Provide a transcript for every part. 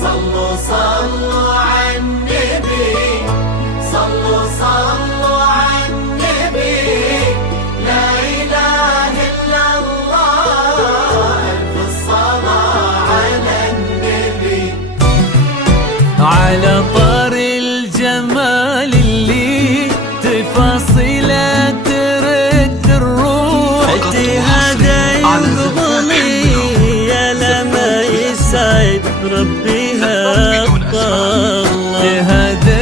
صلوا صلوا على النبي، صلوا صلوا على النبي، لا إله إلا الله، ألف الصلاة على النبي. على طار الجمال اللي تفاصيله ترد الروح، هذا يقضي يا لما يسعد ربي هالطلة، هذا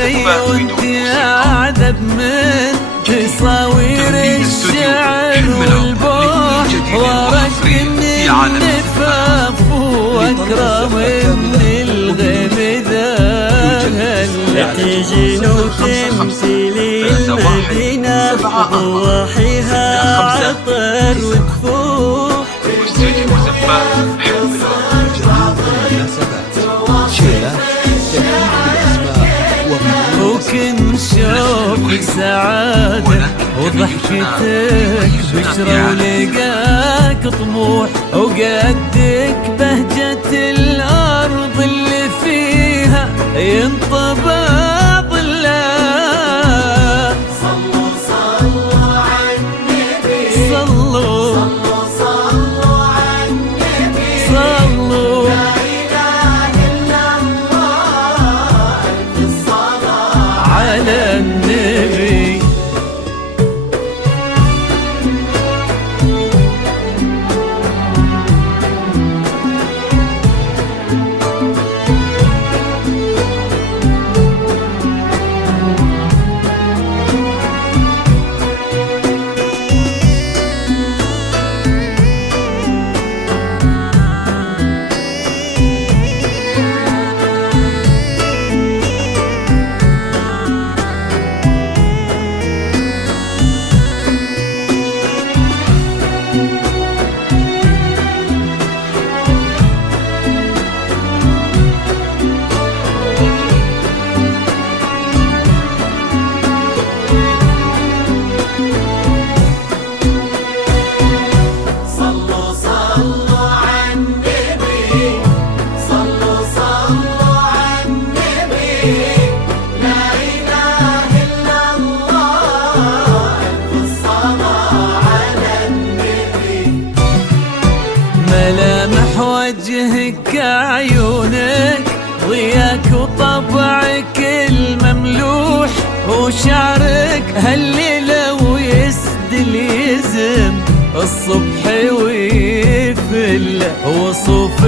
وانت اعذب من تصاوير الشعر والبوح، ورق من النفاف واكرم من الغيم ذا تجين وتمثلي المدينة ضواحيها عطر وتفوح. وكن شوفك سعادة وضحكتك بشرى ولقاك طموح، وقدك بهجة الأرض اللي فيها ينطبع ظلها. صلوا صلوا على النبي، صلوا صلوا على النبي، صلوا لا إله إلا الله، ألف الصلاة على النبي. صلوا صلوا على النبي، صلوا صلوا على النبي، لا إله إلا الله، ألف الصلاة على النبي. ملامح وجهك عيونك ضياك وطبعك المملوح، وشعرك هالليلة ويسدل يزم الصبح ويفل، وصوف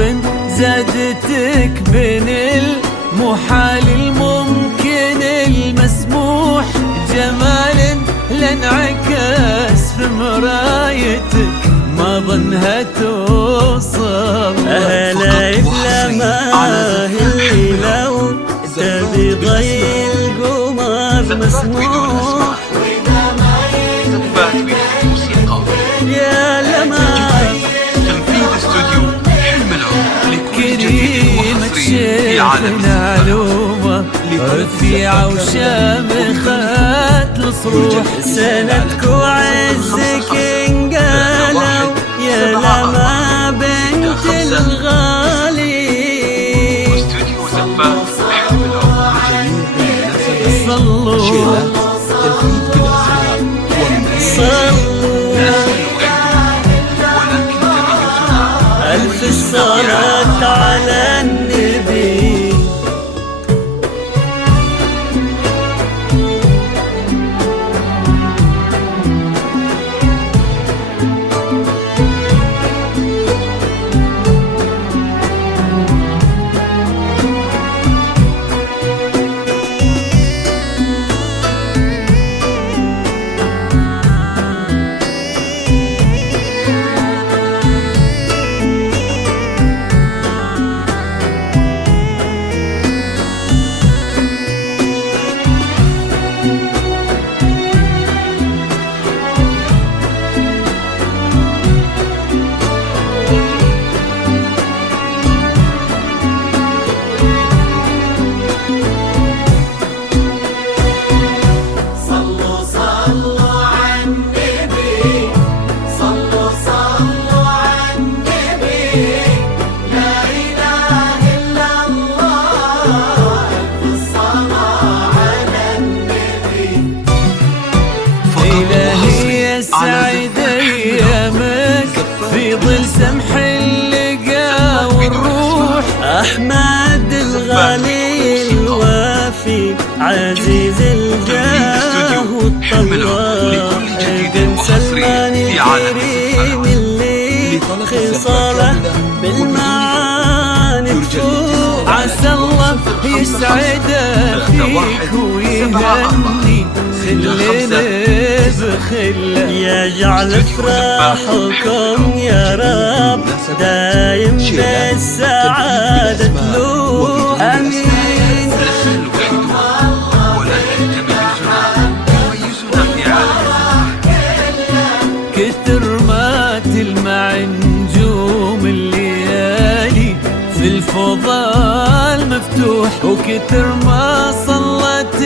زادتك بين المحال الممكن المسموح، جمال لانعكس في مرايتك ما ظنها توصل. أهلا إلا هي لو تبي ضي القمر مسموح، وإذا ما يا لما كريمة شيخنا علومة رفيعة وشامخة الصروح، سندك وعزك انقالوا يا لما بنت الغالي. صلوا صلوا ألف الصلاة على النبي. أحمد الغالي الوافي عزيز الجاه والطوال ابن سلمان الكريم اللي خصاله بالمعاني تفوق. عسى الله يسعده فيك ويهني خلنا بخله، يجعل افراحكم يا رب دايم بالسعادة تلوح. آمين. كثر ما تلمع نجوم الليالي في الفضاء المفتوح، وكثر ما صلت